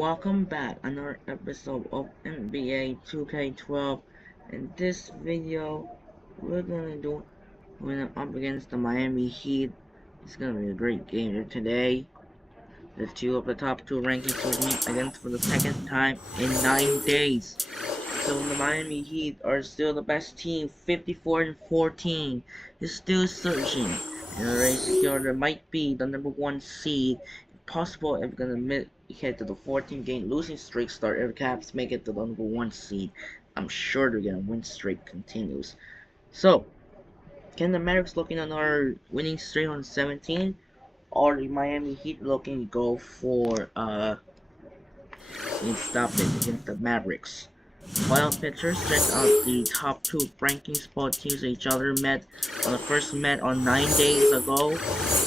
welcome back another episode of NBA 2K12. In this video, we're up against the Miami Heat. It's gonna be a great game here today. The two of the top two rankings will meet against for the second time in 9 days. So the Miami Heat are still the best team, 54-14. Is still searching in a race here. There might be the #1 seed. Possible if we're gonna head to the 14-game losing streak start. If Caps make it to the #1 seed, I'm sure they're gonna win streak continues. So, can the Mavericks looking on our winning streak on 17, or the Miami Heat looking to go for stop it against the Mavericks? While pitchers check out the top two rankings, both teams each other first met on 9 days ago.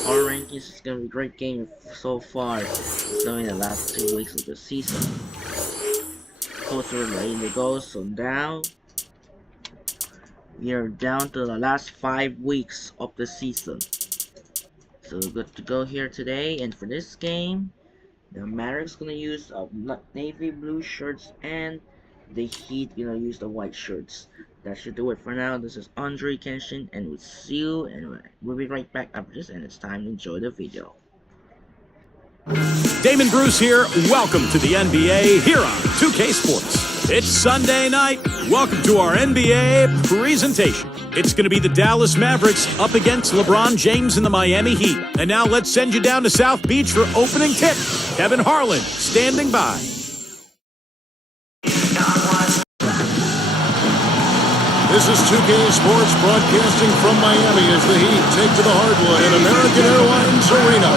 Our rankings is gonna be a great game so far. It's going the last 2 weeks of the season. Closer ready to go, so now we are down to the last 5 weeks of the season. So good to go here today, and for this game, the Mavericks gonna use navy blue shirts and the Heat gonna use the white shirts. That should do it for now. This is Andre Kenshin, and we'll see you, and we'll be right back after this, and it's time to enjoy the video. Damon Bruce here. Welcome to the NBA here on 2K Sports. It's Sunday night. Welcome to our NBA presentation. It's going to be the Dallas Mavericks up against LeBron James and the Miami Heat. And now let's send you down to South Beach for opening tip. Kevin Harlan standing by. This is 2K Sports broadcasting from Miami as the Heat take to the hardwood at American Airlines Arena.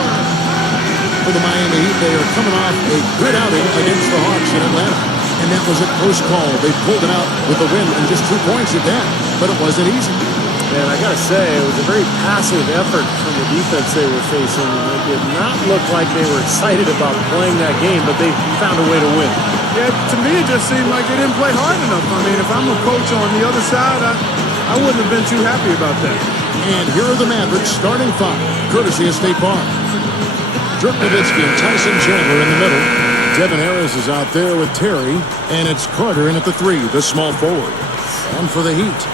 For the Miami Heat, they are coming off a good outing against the Hawks in Atlanta. And that was a close call. They pulled it out with the win and just 2 points at that. But it wasn't easy. And I got to say, it was a very passive effort from the defense they were facing. It did not look like they were excited about playing that game, but they found a way to win. Yeah, to me, it just seemed like they didn't play hard enough. I mean, if I'm a coach on the other side, I wouldn't have been too happy about that. And here are the Mavericks starting five, courtesy of State Farm. Dirk Nowitzki and Tyson Chandler in the middle. Devin Harris is out there with Terry, and it's Carter in at the 3, the small forward. And for the Heat,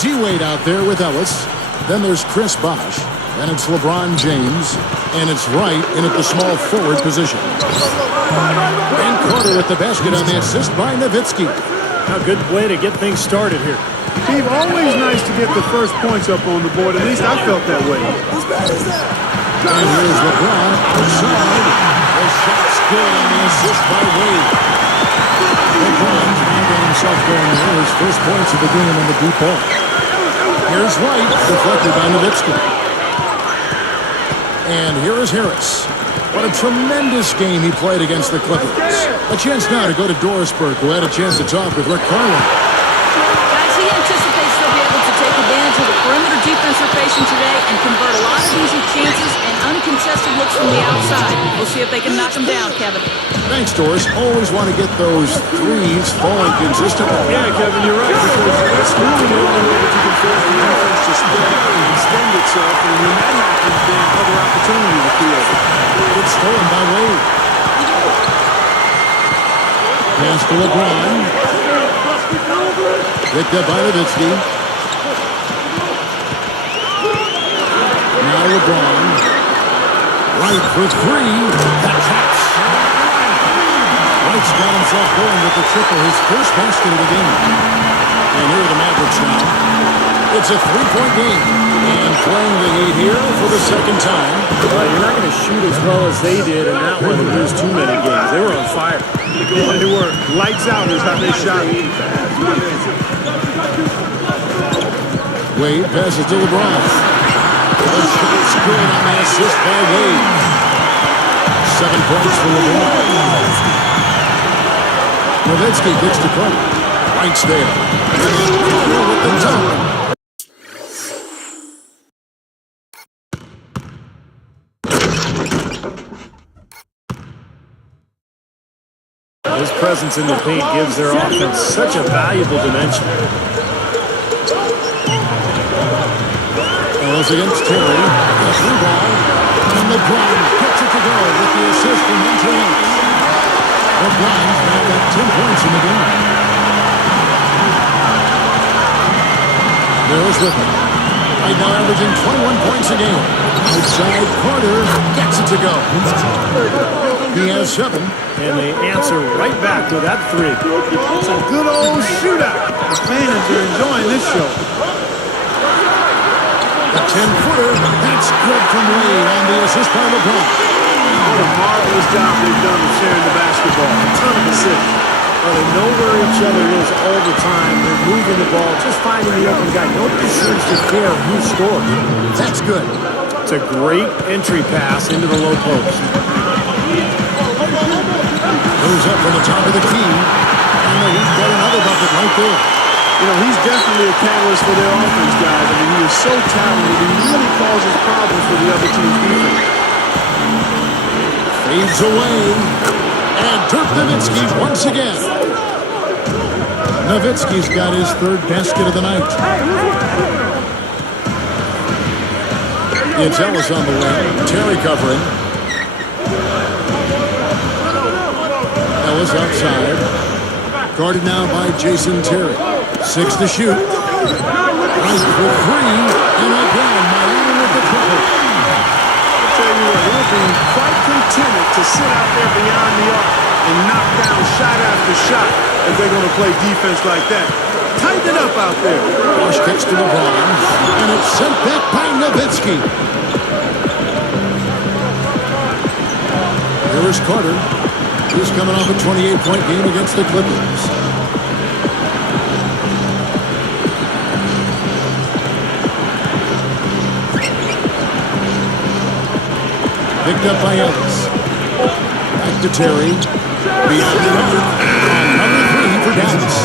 D-Wade out there with Ellis. Then there's Chris Bosh, and it's LeBron James, and it's Wright in at the small forward position. And Carter with the basket on the assist by Nowitzki. A good way to get things started here. Steve, always nice to get the first points up on the board. At least I felt that way. And here's LeBron outside. The shot's good on the assist by Wade. LeBron finding himself going there. His first points of the game on the deep ball. Here's Wright, deflected by Nowitzki. And here is Harris. What a tremendous game he played against the Clippers. A chance now to go to Dorisburg, who had a chance to talk with Rick Carlin. Guys, he anticipates they'll be able to take advantage of the perimeter defense they're facing today and convert a lot of easy chances and uncontested looks from the outside. We'll see if they can knock them down, Kevin. Thanks, Doris. Always want to get those threes falling consistently. Yeah, Kevin, you're right, because that's really the only way that you can force the defense to spread out and extend itself, and when that happens, then other opportunities appear. It's stolen by Wade. Pass to LeBron. Picked up by Nowitzki. Now LeBron. Wright for 3. That traps. Wright's got himself going with the triple, his first basket of the game. And here are the Mavericks now. It's a 3-point game. And playing the Heat here for the second time. Well, you're not going to shoot as well as they did in that one and lose too many games. They were on fire. Yeah, they were. Lights out is how they shot. Wade passes to LeBron. The shot's good on the assist by Wade. 7 points for LeBron. Nowitzki gets to Carter. Wright's there. With the top. His presence in the paint gives their offense such a valuable dimension. Ellis against Terry. The 3 ball. And LeBron gets it to go with the assist from Hunter Ellis. Grimes now got 10 points in the game. Mills with him. Right now averaging 21 points a game. Outside Carter gets it to go. He has 7. And they answer right back with that 3. It's a good old shootout. The fans are enjoying this show. The 10-footer. That's good from Wade on the assist by LeBron. What a marvelous job they've done of sharing the basketball. A ton of assists. Well, they know where each other is all the time. They're moving the ball, just finding the open guy. Nobody seems to care who scores. That's good. It's a great entry pass into the low post. Goes up from the top of the key. And he's got another bucket right there. You know, he's definitely a catalyst for their offense, guys. I mean, he is so talented. He really causes problems for the other team's defense. Fades away. And Dirk Nowitzki once again. Nowitzki's got his 3rd basket of the night. It's Ellis on the wing. Terry covering. Ellis outside. Guarded now by Jason Terry. 6 to shoot. Right for 3. And again, Miami with the triple. I'll tell you what, he'll be quite contented to sit out there beyond the arc and knock down shot after shot if they're going to play defense like that. Tighten it up out there. Rush kicks to LeBron. And it's sent back by Nowitzki. Here's Carter. He's coming off a 28-point game against the Clippers. Picked up by Ellis. Back to Terry. Beyond the arc. Another 3 for Dallas.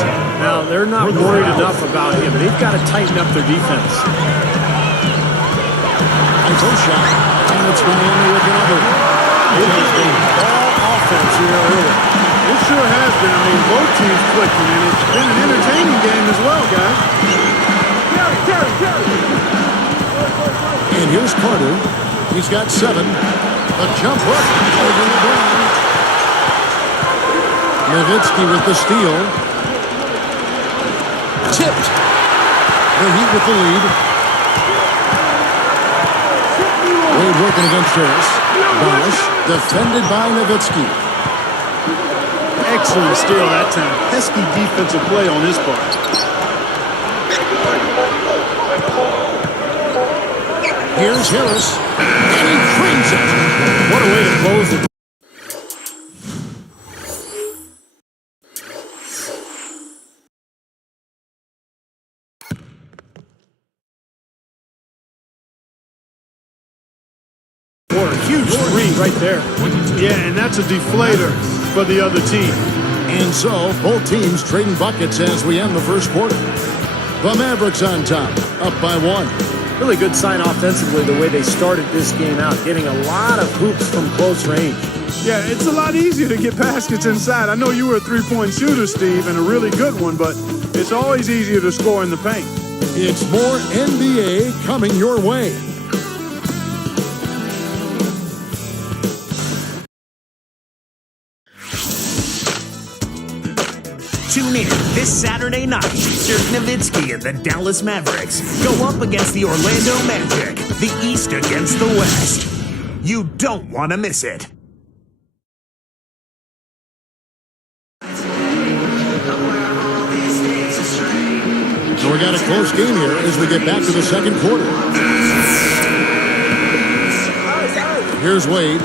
Now, they're not worried enough about him. They've got to tighten up their defense. Nice shot. And it's Miami with another. It has been all offense here early. It sure has been. I mean, both teams clicking, and it's been an entertaining game as well, guys. And here's Carter. He's got 7. A jump hook over LeBron. Nowitzki with the steal. Tipped. The Heat with the lead. Wade working against Harris. Bosch defended by Nowitzki. Excellent steal that time. Pesky defensive play on his part. Here's Harris. And he drains it. What a way to close it. Huge 3 right there. Yeah, and that's a deflator for the other team. And so, both teams trading buckets as we end the first quarter. The Mavericks on top, up by 1. Really good sign offensively the way they started this game out, getting a lot of hoops from close range. Yeah, it's a lot easier to get baskets inside. I know you were a 3-point shooter, Steve, and a really good one, but it's always easier to score in the paint. It's more NBA coming your way. Tune in this Saturday night. Dirk Nowitzki and the Dallas Mavericks go up against the Orlando Magic, the East against the West. You don't want to miss it. So we got a close game here as we get back to the second quarter. Here's Wade.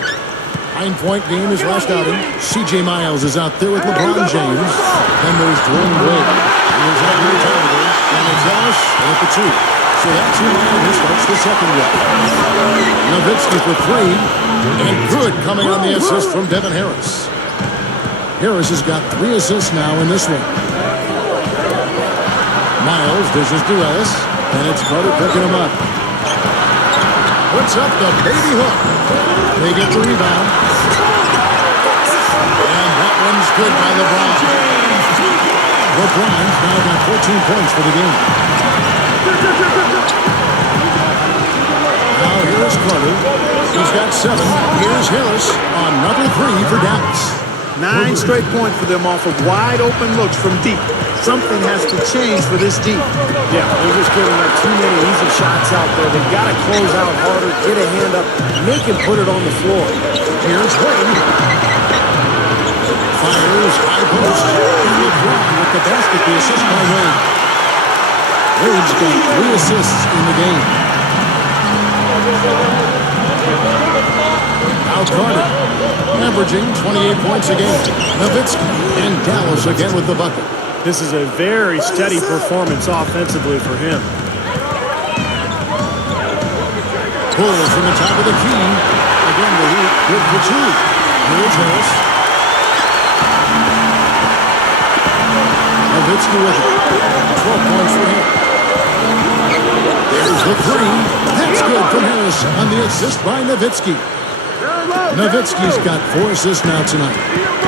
9-point game his last outing. C.J. Miles is out there with LeBron James. Then there's Dwayne Wade. And there's Edwin Tarver. And it's Ellis at the 2. So that's who Miami starts the second with. Nowitzki for 3. And good coming on the assist from Devin Harris. Harris has got 3 assists now in this one. Miles dishes to Ellis. And it's Carter picking him up. Puts up the baby hook. They get the rebound. And that one's good by LeBron. LeBron's now got 14 points for the game. Now here's Carter. He's got 7. Here's Harris. Another 3 for Dallas. 9 straight points for them off of wide open looks from deep. Something has to change for this team. Yeah, they're just giving up too many easy shots out there. They've got to close out harder, get a hand up, make him put it on the floor. Here's Wade. Fires, high post, and LeBron with the basket, the assist by Wade. Wade's got 3 assists in the game. Now Carter, averaging 28 points a game. Nowitzki and Dallas again with the bucket. This is a very steady performance offensively for him. Pull from the top of the key. Again, the Heat good for 2. Here's Harris. Nowitzki with it. 12 points for him. There's the 3. That's good from Harris on the assist by Nowitzki. Nowitzki's got 4 assists now tonight.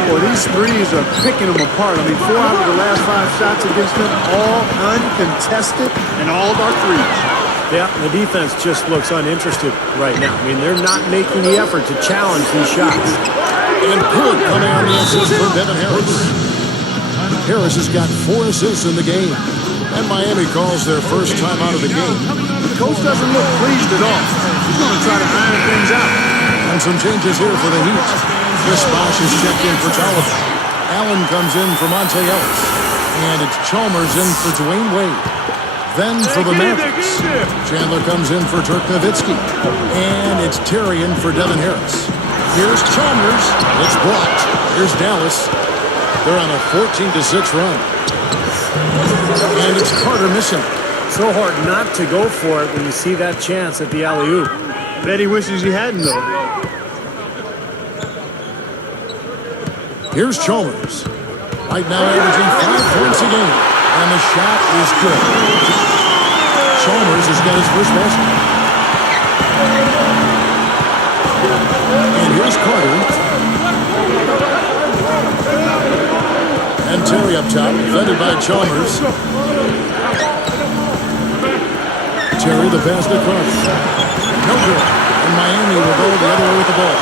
Boy, these threes are picking them apart. I mean, 4 out of the last 5 shots against them, all uncontested and all dark threes. Yeah, the defense just looks uninterested right now. I mean, they're not making the effort to challenge these shots. And good coming on the assist from Devin Harris. Harris has got 4 assists in the game. And Miami calls their first time out of the game. The coach doesn't look pleased at all. He's going to try to iron things out. And some changes here for the Heat. Chris Bosh is checked in for Tolliver. Allen comes in for Monte Ellis. And it's Chalmers in for Dwayne Wade. Then for the Mavericks, Chandler comes in for Dirk Nowitzki. And it's Terry in for Devin Harris. Here's Chalmers. It's blocked. Here's Dallas. They're on a 14-6 run. And it's Carter missing. So hard not to go for it when you see that chance at the alley-oop. Bet he wishes he hadn't, though. Here's Chalmers. Right now averaging 5 points a game. And the shot is good. Chalmers has got his first basket. And here's Carter. And Terry up top, defended by Chalmers. Terry the pass to Carter. No good. And Miami will go the other way with the ball.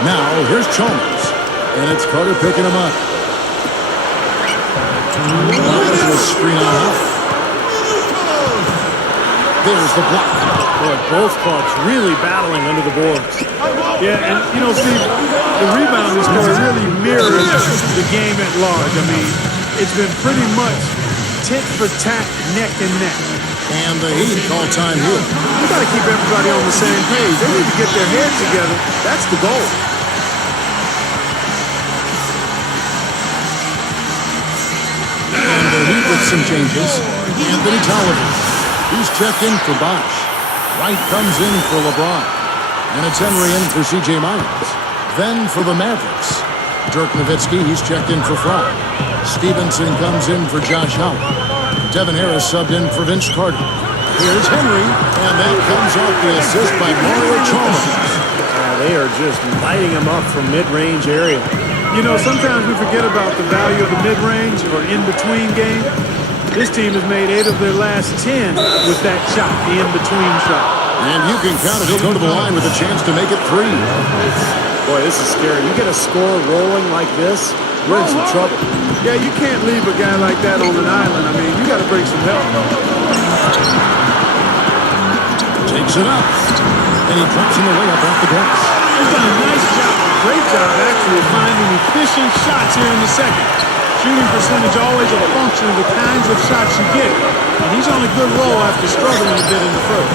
Now, here's Chalmers. And it's Carter picking him up. This will screen on out. There's the block. Boy, both clubs really battling under the boards. Yeah, and, you know, Steve, the rebounding score really mirrors the game at large. I mean, it's been pretty much tit for tat, neck and neck. And the Heat call time here. You got to keep everybody on the same page. They need to get their heads together. That's the goal. And the Heat with some changes. Anthony Tolliver. He's checked in for Bosh. Wright comes in for LeBron. And it's Henry in for C.J. Myers. Then for the Mavericks, Dirk Nowitzki, he's checked in for Fry. Stevenson comes in for Josh Howard. Devin Harris subbed in for Vince Carter. Here's Henry, and that comes off the assist by Mario Chalmers. They are just lighting him up from mid-range area. You know, sometimes we forget about the value of the mid-range or in-between game. This team has made 8 of their last 10 with that shot, the in-between shot. And you can count it. He'll go to the line with a chance to make it 3. Boy, this is scary. You get a score rolling like this, you're in some trouble. Yeah, you can't leave a guy like that on an island. I mean, you got to bring some help. Takes it up. And he drops him away up off the glass. He's done a nice job, a great job actually of finding efficient shots here in the second. Shooting percentage always a function of the kinds of shots you get. And he's on a good roll after struggling a bit in the first.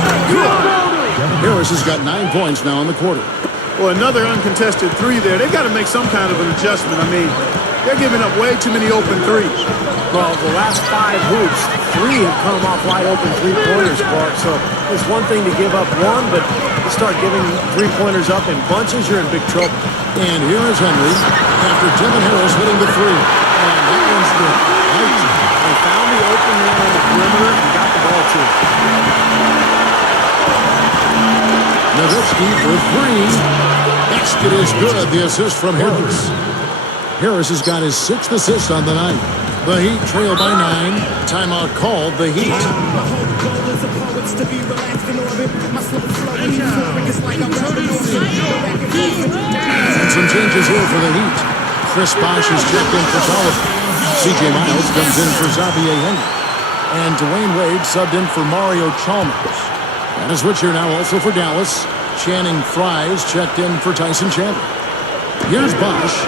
Harris has got 9 points now in the quarter. Well, another uncontested 3 there. They've got to make some kind of an adjustment. I mean, they're giving up way too many open 3s. Well, the last 5 hoops, 3 have come off wide open three-pointers, Clark. So it's one thing to give up 1, but you start giving three-pointers up in bunches, you're in big trouble. And here is Henry after Devin Harris hitting the 3. And that one's good. They found the open man on the perimeter and got the ball to him. Nowitzki for 3. Basket is good. The assist from Harris. Harris has got his 6th assist on the night. The Heat trail by 9. Timeout called. The Heat. And some changes here for the Heat. Chris Bosh is checked in for Sullivan. C.J. Miles comes in for Xavier Henry. And Dwayne Wade subbed in for Mario Chalmers. And a switch here now also for Dallas. Channing Frye's checked in for Tyson Chandler. Here's Bosh.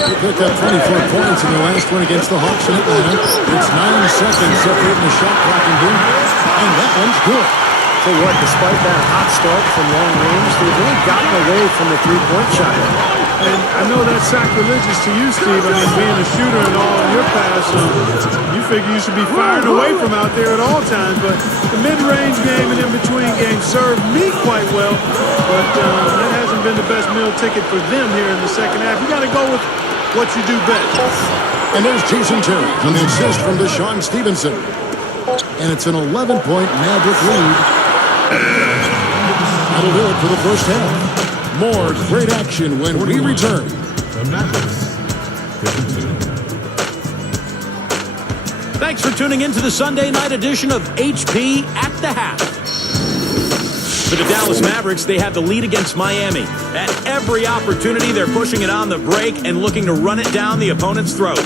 He picked up 24 points in the last one against the Hawks in Atlanta. It's 9 seconds separating the shot clock and game. And that one's good. So what, despite that hot start from long range, they've really gotten away from the three-point shot. And I know that's sacrilegious to you, Steve. I mean, being a shooter and all in your past, you figure you should be firing away from out there at all times. But the mid-range game and in-between game served me quite well. But that hasn't been the best meal ticket for them here in the second half. You got to go with what you do best. And there's Jason Terry on the assist from Deshaun Stevenson. And it's an 11-point Maverick lead. That'll do it for the first half. More great action when we return. Thanks for tuning in to the Sunday night edition of HP at the Half. For the Dallas Mavericks, they have the lead against Miami. At every opportunity, they're pushing it on the break and looking to run it down the opponent's throat.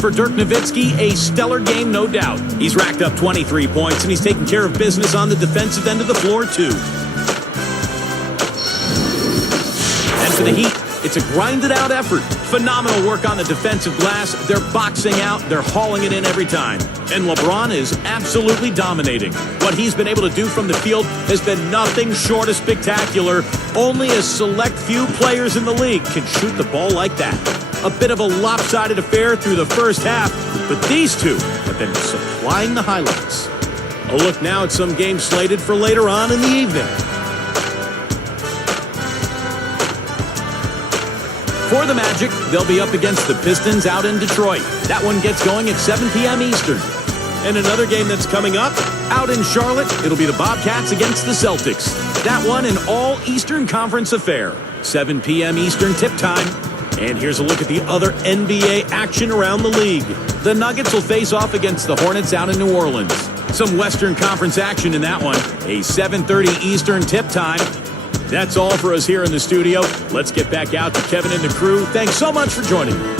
For Dirk Nowitzki, a stellar game, no doubt. He's racked up 23 points, and he's taking care of business on the defensive end of the floor, too. And for the Heat, it's a grinded-out effort. Phenomenal work on the defensive glass. They're boxing out. They're hauling it in every time. And LeBron is absolutely dominating. What he's been able to do from the field has been nothing short of spectacular. Only a select few players in the league can shoot the ball like that. A bit of a lopsided affair through the first half, but these two have been supplying the highlights. A look now at some games slated for later on in the evening. For the Magic, they'll be up against the Pistons out in Detroit. That one gets going at 7 p.m. Eastern. And another game that's coming up, out in Charlotte, it'll be the Bobcats against the Celtics. That one an all-Eastern Conference affair. 7 p.m. Eastern tip time. And here's a look at the other NBA action around the league. The Nuggets will face off against the Hornets out in New Orleans. Some Western Conference action in that one. A 7:30 Eastern tip time. That's all for us here in the studio. Let's get back out to Kevin and the crew. Thanks so much for joining me.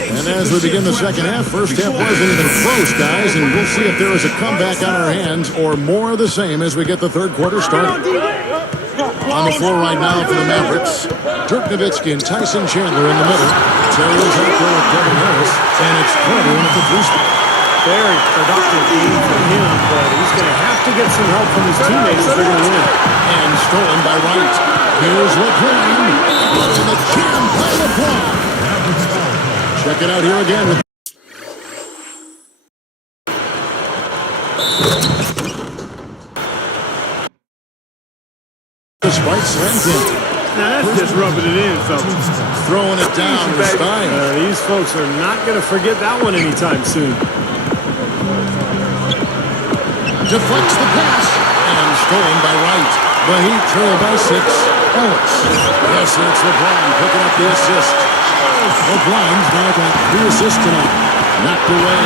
And as we begin the second half, first half wasn't even close, guys, and we'll see if there is a comeback on our hands or more of the same as we get the third quarter started. On the floor right now for the Mavericks, Dirk Nowitzki and Tyson Chandler in the middle. Terry's out there with Devin Harris, and it's Carter in at the three spot. Very productive game for him, but he's going to have to get some help from his teammates if they're going to win. And stolen by Wright. Here's LeBron. And the jam by LeBron. Check it out here again. Despite slam. Now that's just rubbing it in, fellas. Throwing it down with style. These folks are not going to forget that one anytime soon. Deflects the pass. And stolen by Wright. The Heat trail by 6. Ellis. Yes, it's LeBron picking up the assist. LeBron's now got 3 assists tonight. Knocked away.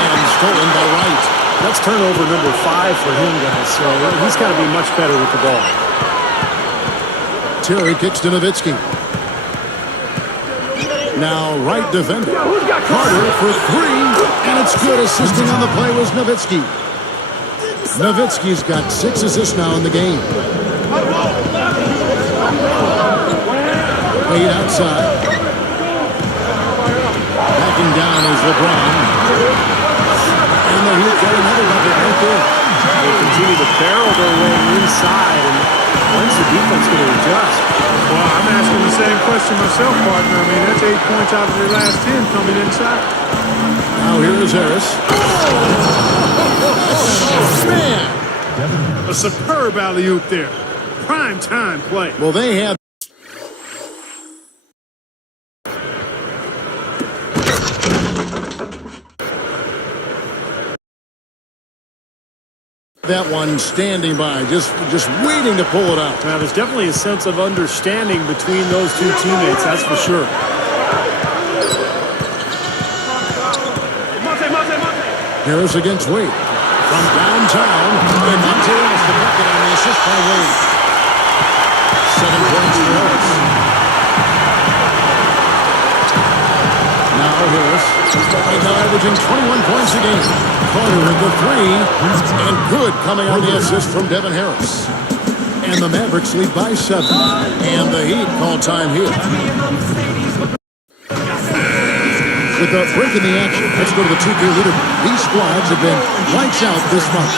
And stolen by Wright. That's turnover number 5 for him, guys, so he's got to be much better with the ball. Terry kicks to Nowitzki. Now right defender. Carter for 3. And it's good. Assisting on the play was Nowitzki. Nowitzki's got 6 assists now in the game. Wade outside. Backing down is LeBron. And the Heat got another bucket right there. They continue to barrel their way inside, and when's the defense going to adjust? Well, I'm asking the same question myself, partner. I mean, that's 8 points out of their last 10 coming inside. Now here is Harris. Oh, man! A superb alley-oop there. Prime time play. Well, they have that one standing by, just waiting to pull it out. Now, there's definitely a sense of understanding between those two teammates, that's for sure. Harris against Wade. From downtown, and Montez the bucket on the assist by Wade. 7 points for Harris. Now Harris, right now averaging 21 points a game. Carter with the 3, and good coming on the assist from Devin Harris. And the Mavericks lead by 7. And the Heat call time here. With a break in the action, let's go to the 2K leaderboard. These squads have been lights out this month.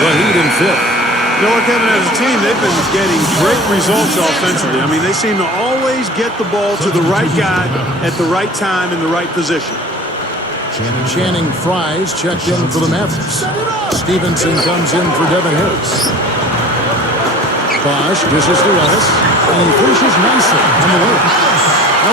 The Heat in 5th. You know what, Kevin, as a team, they've been getting great results offensively. I mean, they seem to always get the ball to the right guy at the right time in the right position. Channing Fries checked in for the Mavericks. Stevenson comes in for Devin Harris. Bosch dishes to Ellis, and he finishes nicely on the way.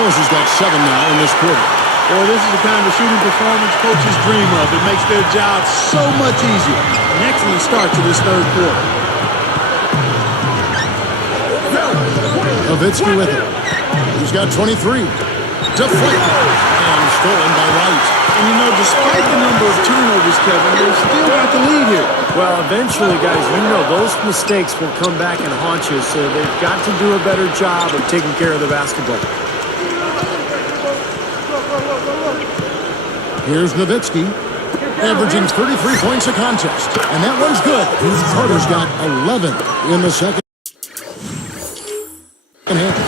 Ellis has got 7 now in this quarter. Boy, this is the kind of shooting performance coaches dream of. It makes their job so much easier. An excellent start to this third quarter. Nowitzki with it. He's got 23. Deflected and stolen by Wright. And you know, despite the number of turnovers, Kevin, they've still got the lead here. Well, eventually, guys, you know those mistakes will come back and haunt you, so they've got to do a better job of taking care of the basketball. Here's Nowitzki, averaging 33 points a contest. And that one's good. Carter's got 11 in the second half.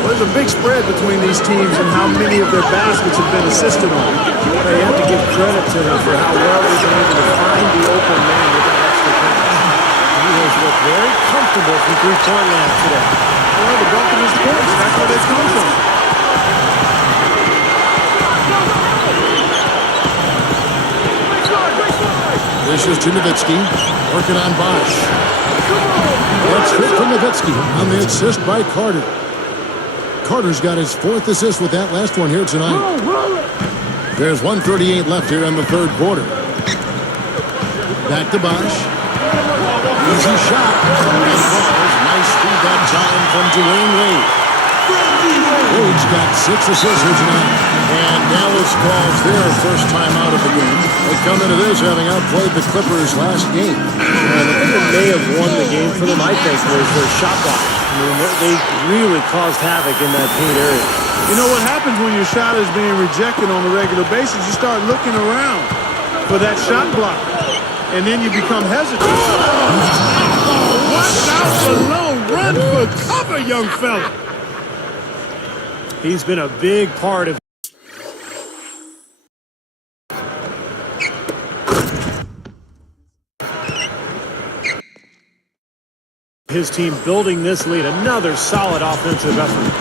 Well, there's a big spread between these teams and how many of their baskets have been assisted on. Now, you have to give credit to them for how well they've been able to find the open man with that extra pass. He has looked very comfortable from three-point land today. Well, the bulk of his points, that's where they've come from. This is to Nowitzki, working on Bosch. That's good for Nowitzki on the assist by Carter. Carter's got his 4th assist with that last one here tonight. There's 1:38 left here in the third quarter. Back to Bosch. Easy shot. Nice feed that time from Dwayne Wade. Wade's got 6 assists here tonight. And Dallas calls their first time out of the game. They come into this having outplayed the Clippers last game. And the thing that may have won the game for them, I think, was their shot block. I mean, they really caused havoc in that paint area. You know what happens when your shot is being rejected on a regular basis? You start looking around for that shot block, and then you become hesitant. Watch out below. Run for cover, young fella. He's been a big part of his team building this lead. Another solid offensive effort.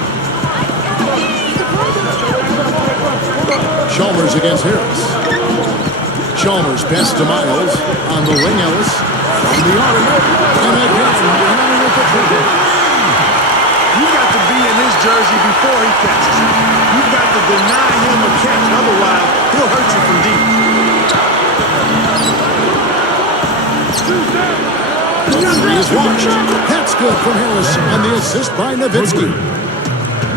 Chalmers against Harris. Chalmers best to Miles on the wing. Ellis from the arc. And that gets him behind with the trigger. You got to be in his jersey before he catches it. You've got to deny him a catch, otherwise he'll hurt you from deep. The 3 is watched. That's good from Harris on the assist by Nowitzki.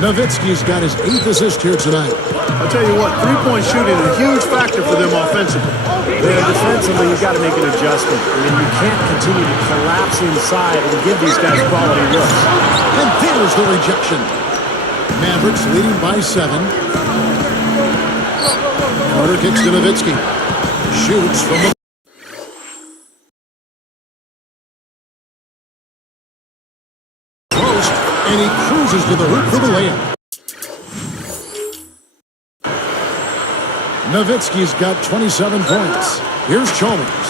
Nowitzki's got his 8th assist here tonight. I'll tell you what, three-point shooting is a huge factor for them offensively. Yeah, defensively, you've got to make an adjustment. I mean, you can't continue to collapse inside and give these guys quality looks. And there's the rejection. Mavericks leading by 7. Carter kicks to Nowitzki. Shoots from the post, and he cruises to the hoop for the layup. Nowitzki's got 27 points. Here's Chalmers.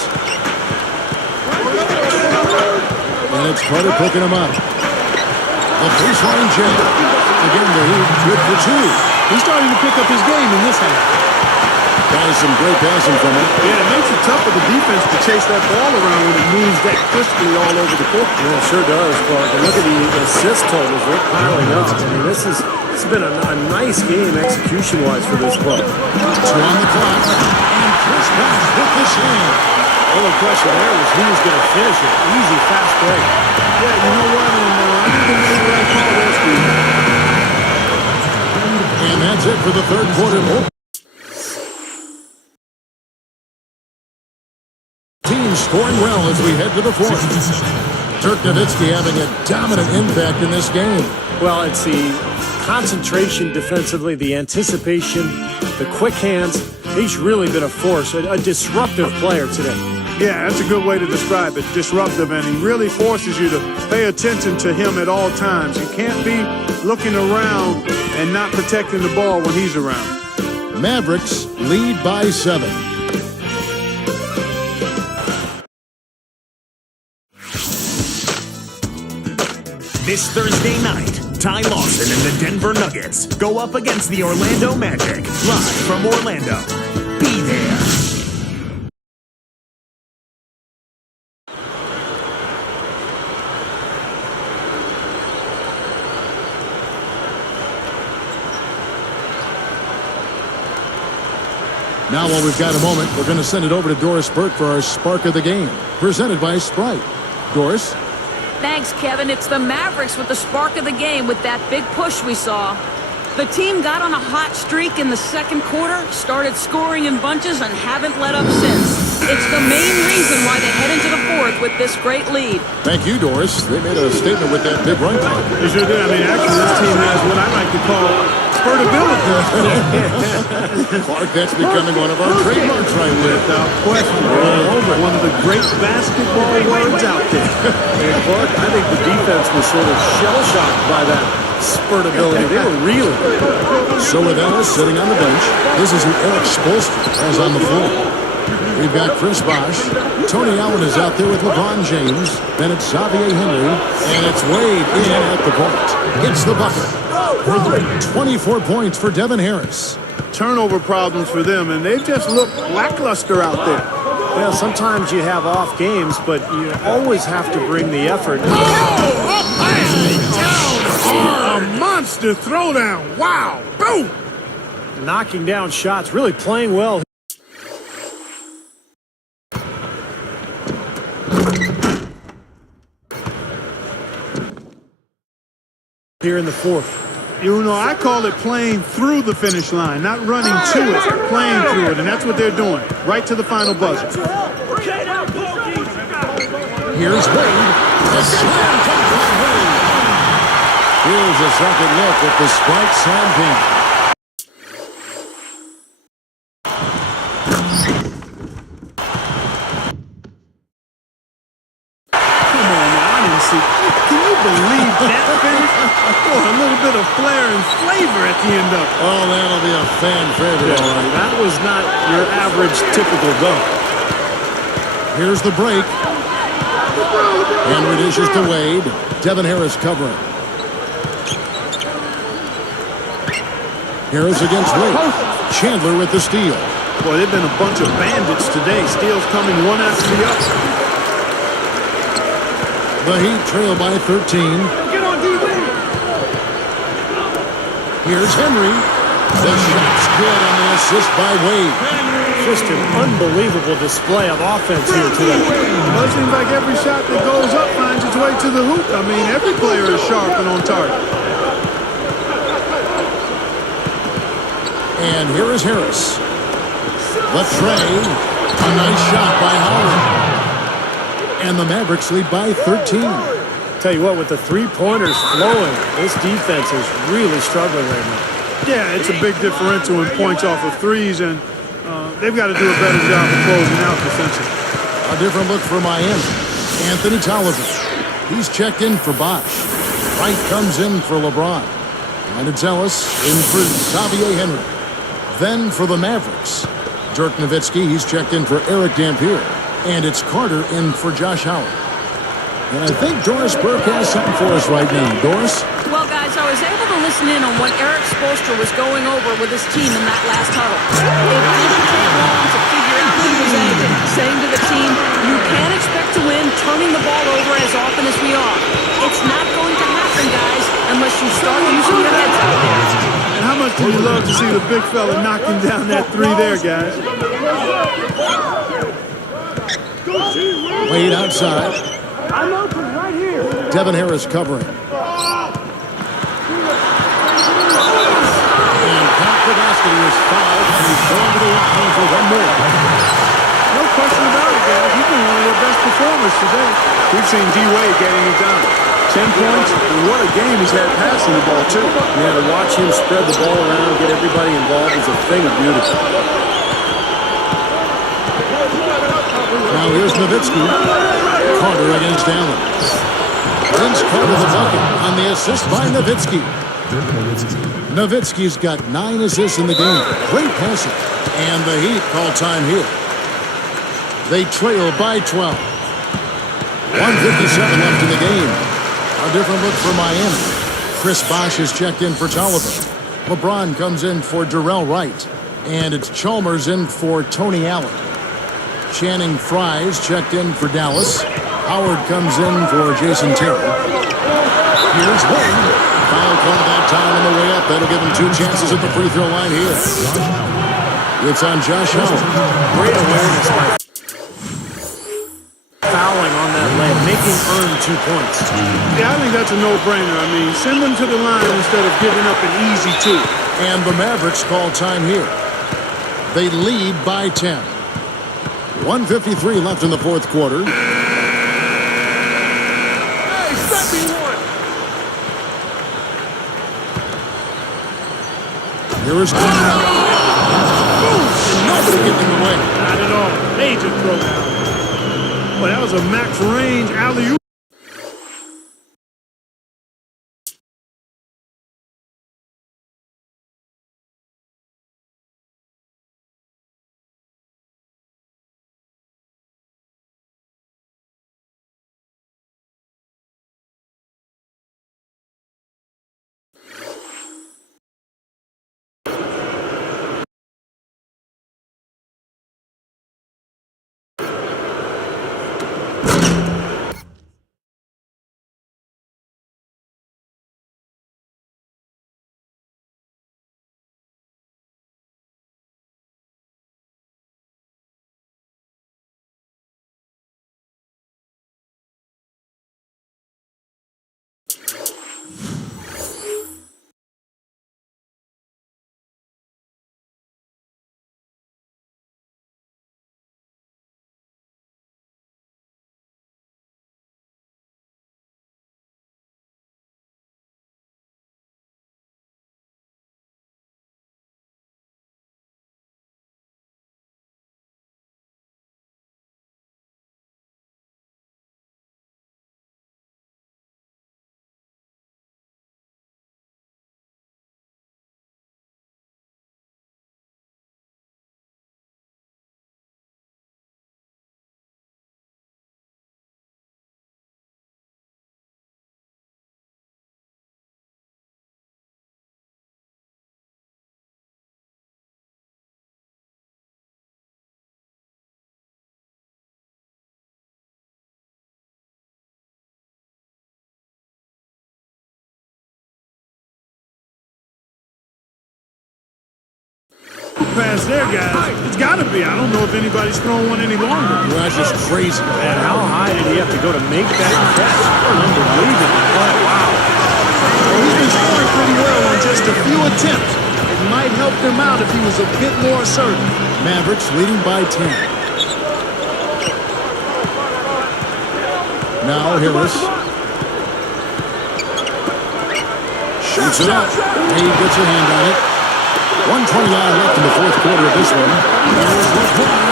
And it's Carter picking him up. The baseline jam. Again, the Heat good for 2. He's starting to pick up his game in this half. Tries some great passing from him. Yeah, it makes it tough for the defense to chase that ball around when it moves that crisply all over the court. Yeah, it sure does, Clark. And look at the assist totals. They're piling up. I mean, this has been a nice game execution-wise for this club. 2 on the clock. And Chris Bosh with the slam. The only question there was who was going to finish it. Easy, fast break. Yeah, you know what? And I think they made the right call there, Steve. And that's it for the third quarter. Team scoring well as we head to the fourth. Dirk Nowitzki having a dominant impact in this game. Well, it's the concentration defensively, the anticipation, the quick hands. He's really been a force, a disruptive player today. Yeah, that's a good way to describe it. Disruptive, and he really forces you to pay attention to him at all times. You can't be looking around and not protecting the ball when he's around. Mavericks lead by 7. This Thursday night, Ty Lawson and the Denver Nuggets go up against the Orlando Magic, live from Orlando. Be there. Now, while we've got a moment, we're going to send it over to Doris Burke for our Spark of the Game, presented by Sprite. Doris? Thanks, Kevin. It's the Mavericks with the spark of the game with that big push we saw. The team got on a hot streak in the second quarter, started scoring in bunches, and haven't let up since. It's the main reason why they head into the fourth with this great lead. Thank you, Doris. They made a statement with that big run clock. They sure did. I mean, actually, this team has what I like to call spurtability. Clark, that's becoming one of our trademarks right there. Without question. One of the great basketball words out there. And Clark, I think the defense was sort of shell-shocked by that spurtability. They were reeling. So with Ellis sitting on the bench, this is who Eric Spoelstra has on the floor. We've got Chris Bosh. Tony Allen is out there with LeBron James. Then it's Xavier Henry. And it's Wade in at the point. It's the bucket. 24 points for Devin Harris. Turnover problems for them, and they've just looked lackluster out there. Well, sometimes you have off games, but you always have to bring the effort. A monster throwdown. Wow. Boom. Knocking down shots, really playing well. Here in the fourth. You know, I call it playing through the finish line, not running to it, playing through it, and that's what they're doing, right to the final buzzer. Here's Wade. The slam comes by Wade. Here's a second look at the Sprite slam pin. Come on now, I didn't see. Can you believe that finish? Boy, a little bit of flair and flavor at the end of it. Oh, that'll be a fan favorite, all right. That was not your average typical dunk. Here's the break. Henry dishes to Wade. Devin Harris covering. Harris against Wade. Chandler with the steal. Boy, they've been a bunch of bandits today. Steals coming one after the other. The Heat trail by 13. Get on defense. Here's Henry. The shot's good on the assist by Wade. Just an unbelievable display of offense here today. Well, it seems like every shot that goes up finds its way to the hoop. I mean, every player is sharp and on target. And here is Harris. Latrey. A nice shot by Howard. And the Mavericks lead by 13. Tell you what, with the three-pointers flowing, this defense is really struggling right now. Yeah, it's a big differential in points off of threes, and they've got to do a better job of closing out defensively. A different look for Miami. Anthony Tolliver. He's checked in for Bosh. Wright comes in for LeBron. And it's Ellis in for Xavier Henry. Then for the Mavericks, Dirk Nowitzki. He's checked in for Eric Dampier. And it's Carter in for Josh Howard. And I think Doris Burke has something for us right now. Doris? Well, guys, guys, I was able to listen in on what Eric Spoelstra was going over with his team in that last huddle. It didn't take long to figure out he was saying to the team, you can't expect to win turning the ball over as often as we are. It's not going to happen, guys, unless you start using your heads out there. And how much do you love to see the big fella knocking down that three there, guys? Wade outside. I'm open right here. Devin Harris covering. And Pat Kravosky is fouled, and he's going to the line for one more. No question about it, guys. He's been one of their best performers today. We've seen D-Wade getting it done. 10 points, and what a game he's had passing the ball, too. Yeah, to watch him spread the ball around, get everybody involved is a thing of beauty. Now here's Nowitzki. Carter against Allen. Vince Carter the bucket on the assist by Nowitzki. Nowitzki's got 9 assists in the game. Great passing. And the Heat call time here. They trail by 12. 1:57 left in the game. A different look for Miami. Chris Bosh is checked in for Tolliver. LeBron comes in for Darrell Wright. And it's Chalmers in for Tony Allen. Channing Frye's checked in for Dallas. Howard comes in for Jason Terry. Here's Wade. Foul call that time on the way up. That'll give him 2 chances at the free throw line here. It's on Josh Howard. Great awareness by fouling on that leg, making earn 2 points. Yeah, I think that's a no-brainer. I mean, send them to the line instead of giving up an easy 2. And the Mavericks call time here. They lead by 10. 1:53 left in the fourth quarter. Hey, set me one. Here is Boom! Nobody getting in the way. Not at all. Major throwdown. Well, that was a max range alley-oop. Pass there, guys. It's got to be. I don't know if anybody's thrown one any longer. Well, that's just crazy. And how high did he have to go to make that catch? Unbelievable. Wow. Well, he's been scoring pretty well on just a few attempts. It might help them out if he was a bit more assertive. Mavericks leading by 10. Now Harris. Shoots it up. He gets a hand on it. 1:29 left in the fourth quarter of this one. Here's LeBron.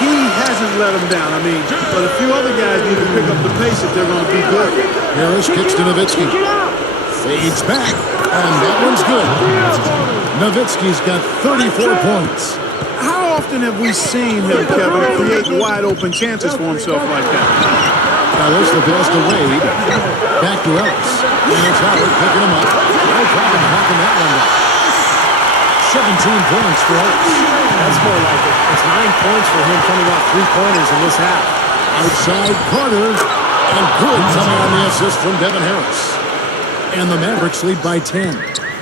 He hasn't let him down. I mean, but a few other guys need to pick up the pace if they're going to be good. Harris kicks to Nowitzki. Fades back, and that one's good. Nowitzki's got 34 points. often have we seen him, Kevin, create wide open chances for himself like that? Now there's the pass to Wade. Back to Ellis. And it's Howard picking him up. No problem knocking that one down. 17 points for Ellis. That's more like it. It's 9 points for him coming off 3-pointers in this half. Outside Carter. And good coming on the assist from Devin Harris. And the Mavericks lead by 10.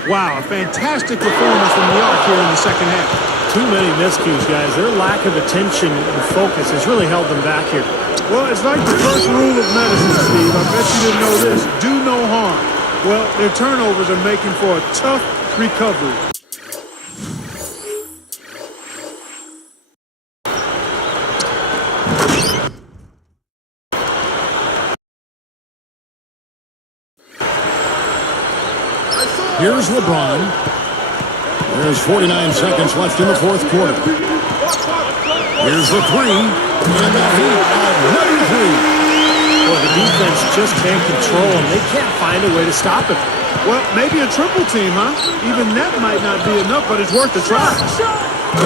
Wow, a fantastic performance from the arc here in the second half. Too many miscues, guys. Their lack of attention and focus has really held them back here. Well, it's like the first rule of medicine, Steve. I bet you didn't know this. Do no harm. Well, their turnovers are making for a tough recovery. Here's LeBron. There's 49 seconds left in the fourth quarter. Here's the three. And the Heat, another three. Well, the defense just can't control him. They can't find a way to stop him. Well, maybe a triple team, huh? Even that might not be enough, but it's worth a try.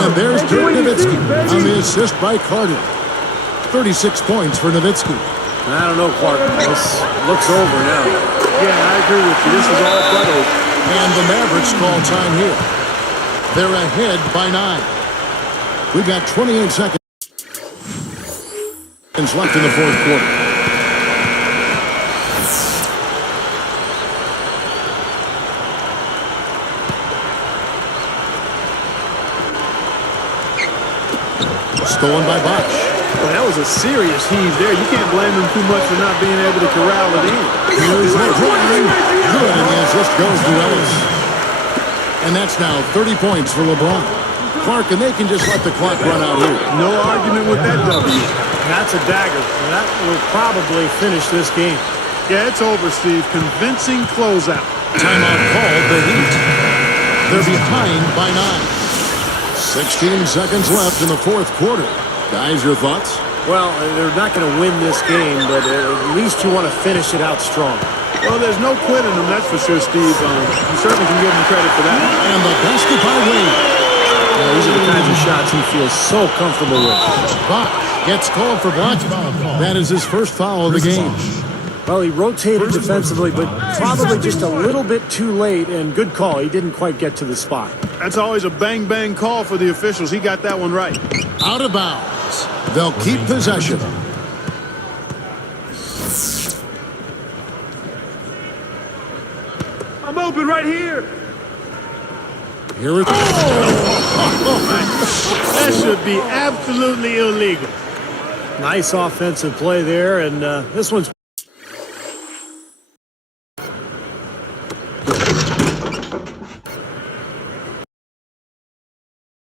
And there's Dirk Nowitzki on the assist by Carter. 36 points for Nowitzki. I don't know, Clark. This looks over now. Yeah, I agree with you. This is all but over. And the Mavericks call time here. They're ahead by 9. We've got 28 seconds left in the fourth quarter. Stolen by Bosch. Well, that was a serious heave there. You can't blame him too much for not being able to corral it in. Here's LeBron. Good, and the assist goes to Ellis. And that's now 30 points for LeBron. Clark, and they can just let the clock run out here. No argument with that W. That's a dagger. That will probably finish this game. Yeah, it's over, Steve. Convincing closeout. Timeout called, the Heat. They're behind by 9. 16 seconds left in the fourth quarter. Guys, your thoughts? Well, they're not going to win this game, but at least you want to finish it out strong. Well, there's no quitting them, that's for sure, Steve. You certainly can give him credit for that. And the basket by Wade. These are the kinds of shots he feels so comfortable with. Bosch gets called for blocking. That is his first foul of the game. Well, he rotated defensively, but probably just a little bit too late, and good call. He didn't quite get to the spot. That's always a bang-bang call for the officials. He got that one right. Out of bounds. They'll keep possession. I'm open right here. Here it That should be absolutely illegal. Nice offensive play there, and this one's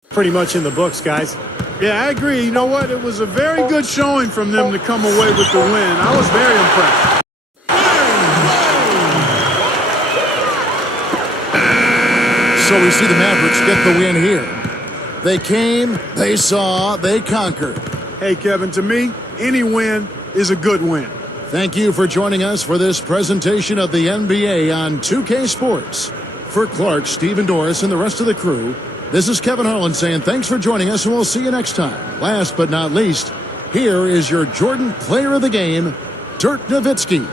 pretty much in the books, guys. Yeah, I agree. You know what? It was a very good showing from them to come away with the win. I was very impressed. So we see the Mavericks get the win here. They came, they saw, they conquered. Hey, Kevin, to me, any win is a good win. Thank you for joining us for this presentation of the NBA on 2K Sports. For Clark, Stephen Doris, and the rest of the crew, this is Kevin Harlan saying thanks for joining us, and we'll see you next time. Last but not least, here is your Jordan Player of the Game, Dirk Nowitzki.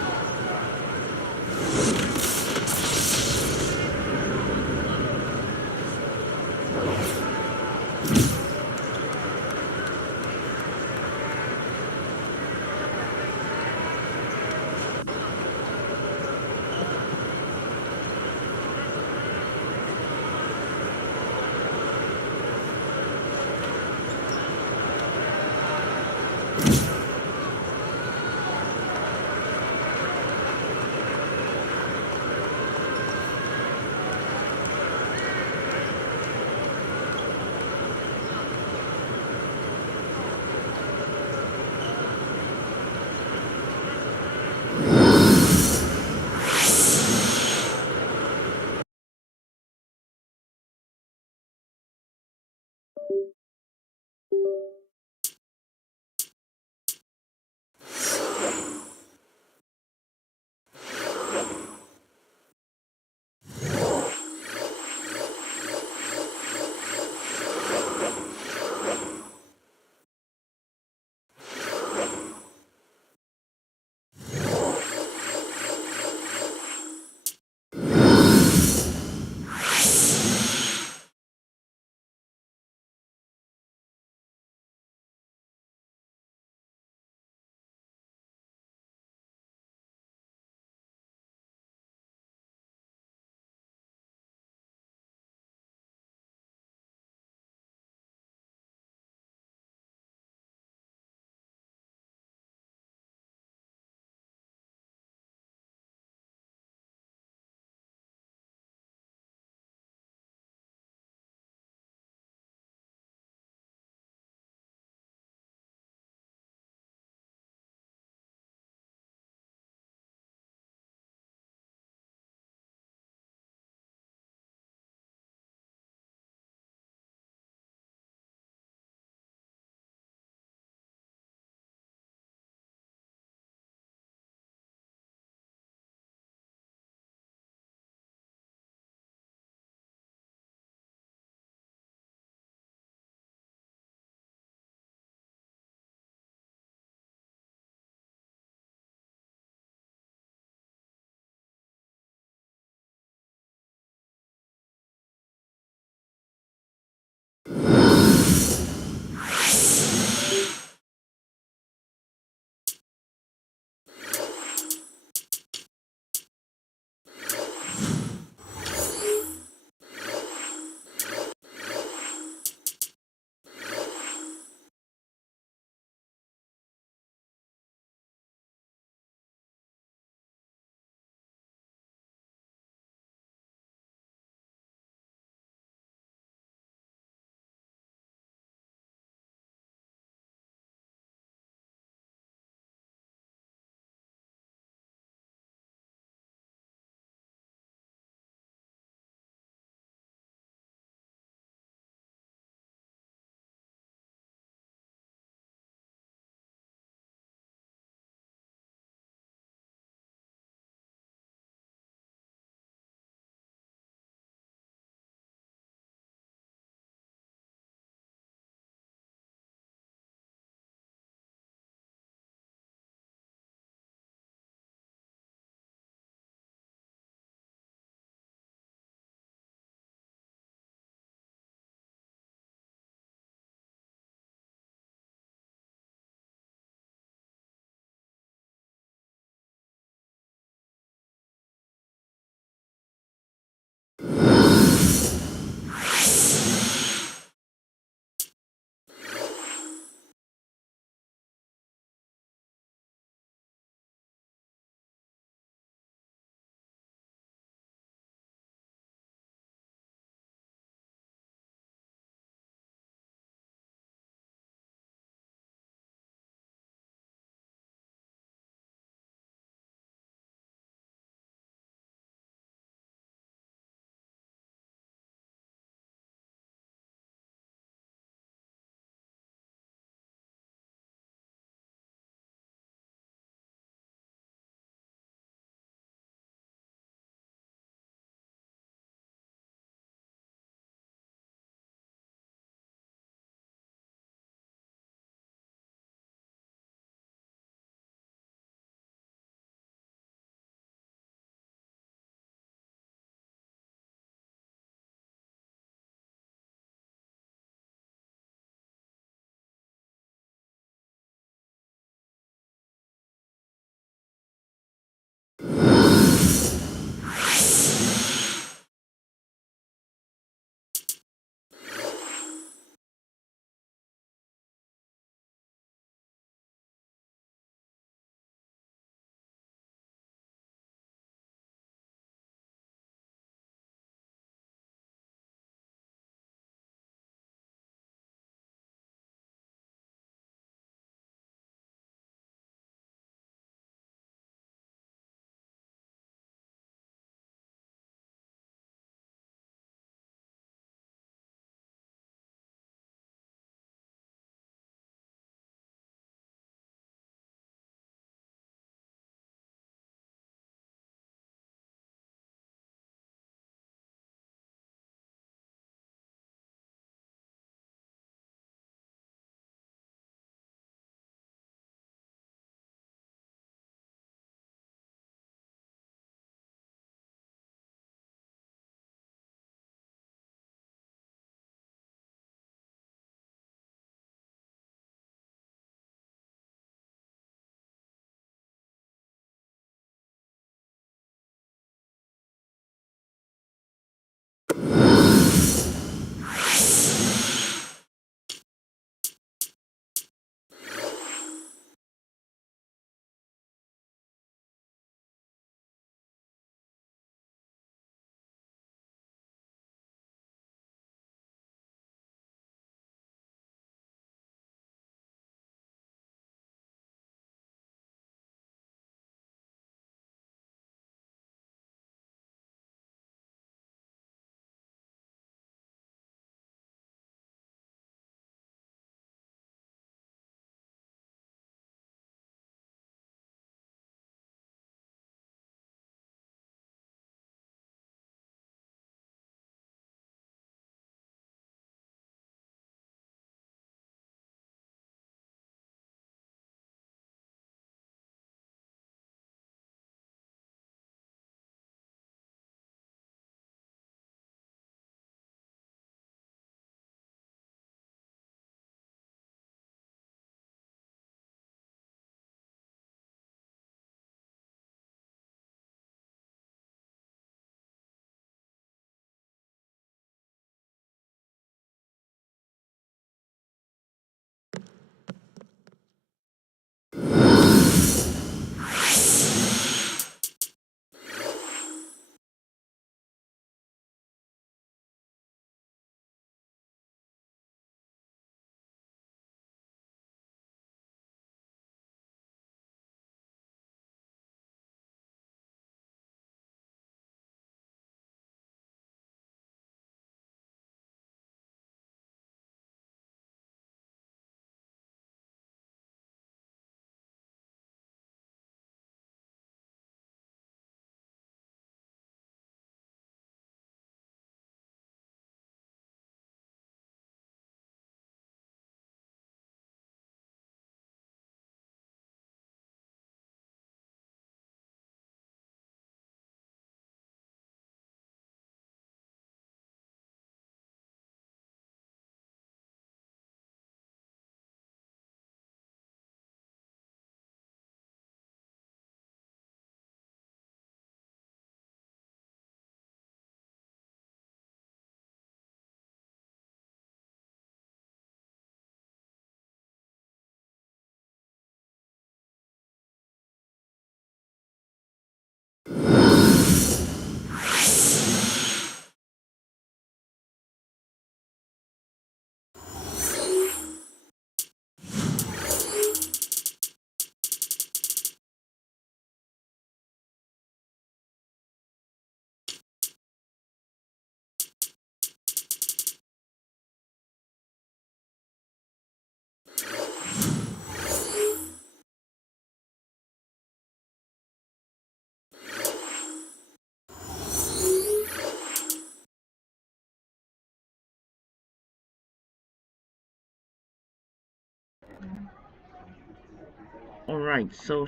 Alright, so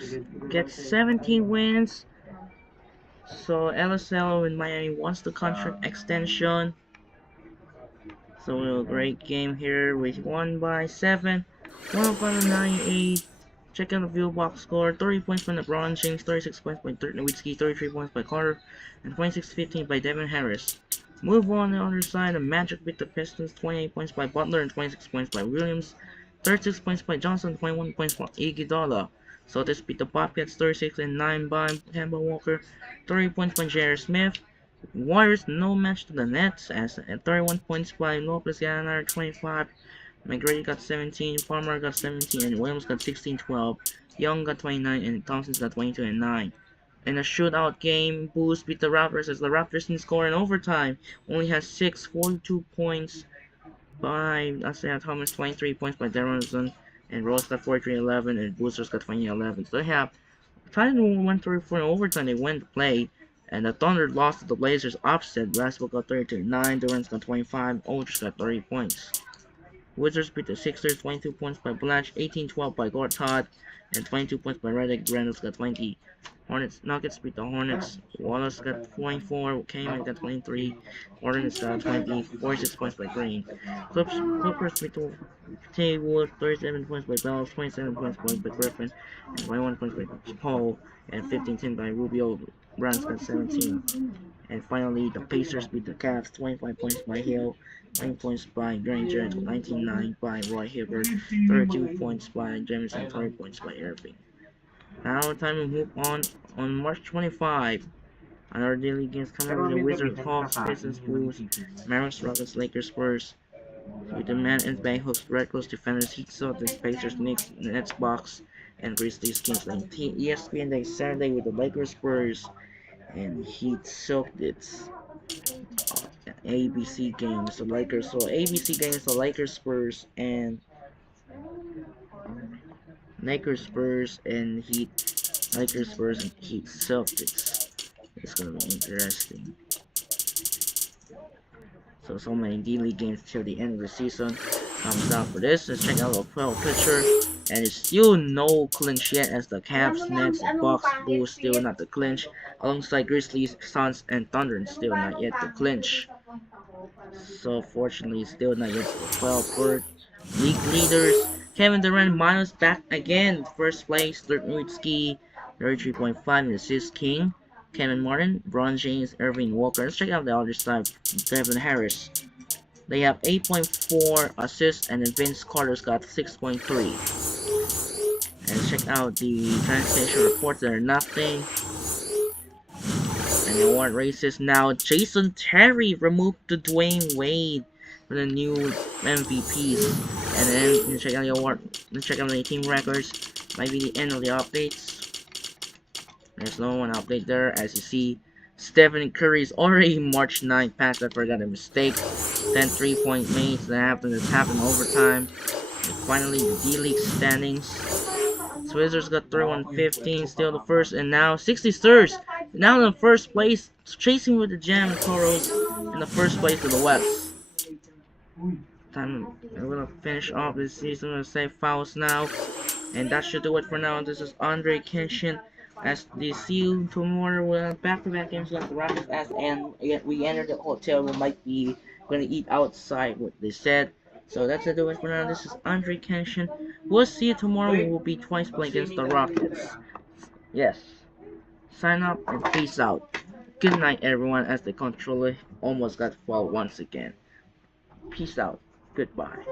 get 17 wins. So LSL in Miami wants the contract extension. So a great game here. We won by 7. 105-98. Check out the view box score. 30 points by LeBron James, 36 points by Dirk Nowitzki, 33 points by Carter, and 26-15 by Devin Harris. Move on the other side. The Magic beat the Pistons, 28 points by Butler and 26 points by Williams, 36 points by Johnson, 21 points by Iguodala. Celtics beat the Bobcats, 36 and 9 by Kemba Walker, 30 points by J.R. Smith. Warriors no match to the Nets as at 31 points by Lopez got another 25. McGrady got 17, Palmer got 17, and Williams got 16, 12. Young got 29, and Thompson got 22 and 9. In a shootout game, Bulls beat the Raptors as the Raptors didn't score in overtime. Only has 42 points by Isaiah Thomas, 23 points by Derozan, and Rose got 43-11, and Boosters got 20-11. So they have Titan went through for an overtime. They went to play. And the Thunder lost to the Blazers upset. Westbrook got 32-9. Durant got 25. Aldridge got 30 points. Wizards beat the Sixers, 22 points by Blatch, 18-12 by Gortat, and 22 points by Redick. Reynolds got 20. Nuggets beat the Hornets. Wallace got 24. Kamen got 23. Hornets got 20. 46 points by Green. Clippers beat the T-Wolves, 37 points by Bells, 27 points by Griffin, and 21 points by Paul, and 15-10 by Rubio. Browns got 17. And finally, the Pacers beat the Cavs, 25 points by Hill, 9 points by Granger, 19-9 by Roy Hibbert, 32 points by James, and 20 points by Irving. Now time to move on March 25. Another daily games coming with the Wizards, Hawks, Pistons, Bulls, Mavericks, Rockets, Lakers, Spurs. With the man and bank hooks, Red Coast defenders, Heat, Celtics, Pacers, Knicks, Nets, Bucks, and Grizzlies, Kings. Like ESPN Day Saturday with the Lakers, Spurs, and Heat soaked its ABC games. The Lakers, so ABC games, the Lakers, Spurs, and Heat. Lakers, Spurs, and Heat Celtics. It's gonna be interesting. So many D-League games till the end of the season comes out for this. Let's check out the 12 picture. And it's still no clinch yet as the Cavs, Nets, Bucks, Bulls still not the clinch. Alongside Grizzlies, Suns, and Thunder still not yet the clinch. So fortunately still not yet the 12 bird. League leaders, Kevin Durant minus back again. First place, Dirk Nowitzki, 33.5 and assist king. Kevin Martin, Bron James, Irving Walker. Let's check out the other side. Devin Harris. They have 8.4 assists, and then Vince Carter's got 6.3. And check out the translation reports. They're nothing. And the award races now. Jason Terry removed the Dwayne Wade for the new MVPs. And then you check out the award. Let's check out the team records. Might be the end of the updates. There's no one update there. As you see, Stephen Curry's already March 9th pass. I forgot a mistake. 10 3-point mates that happened overtime. And finally, the D-League standings. Wizards got 31-15, still the first, and now 63rd. Now in the first place, chasing with the Jam and Toros in the first place of the West. We're gonna finish off this season. I'm gonna say fouls now. And that should do it for now. This is Andre Kenshin. As they see you tomorrow with back-to-back games against the Raptors, and we entered the hotel. We might be gonna eat outside, what they said. So that's it for now. This is Andre Kenshin. We'll see you tomorrow. We will be twice playing against the Rockets. Yes. Sign up and peace out. Good night, everyone. As the controller almost got fouled once again. Peace out. Goodbye.